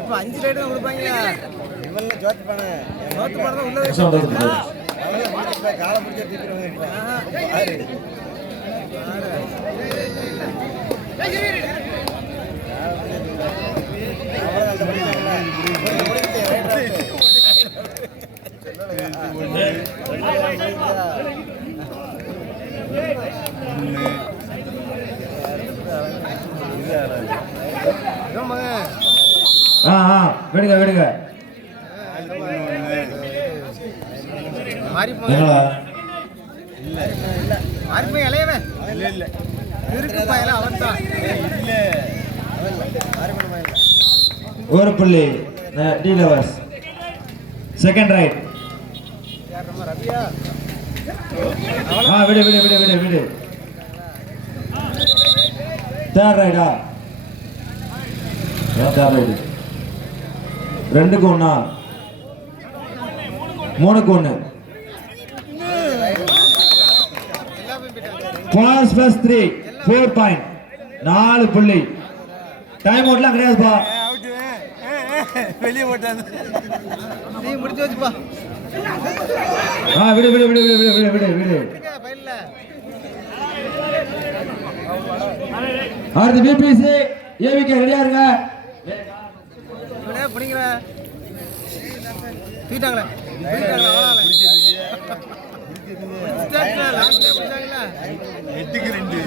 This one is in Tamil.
இப்போ 5 ரைடு தான் கொடுப்பாங்க. இவன் ஜோத்து பானை தான் உள்ள காலை பிடிச்ச தீர்த்துருவாங்க. விடுங்க விடுங்க. ஒரு புள்ளி டீலவர்ஸ். Second right. விடு விடு விடு விடு விடு. தேர்ட் ரைடா? Third ride. 2க்கு 1, 3க்கு 1. Pass + 3 4 point. 4 புள்ளி. டைம் அவுட்லாம் கிடையாதுப்பா. வெளியே போட்டாங்க. நீ முடிச்சு வச்சுப்பா. விடு விடு விடு விடு விடு விடு விடு. அடுத்து பிபிசி ஏவிகே ரெடியா இருங்க. பிடிங்கல தூக்கிட்டாங்களே. எட்டுக்கு 2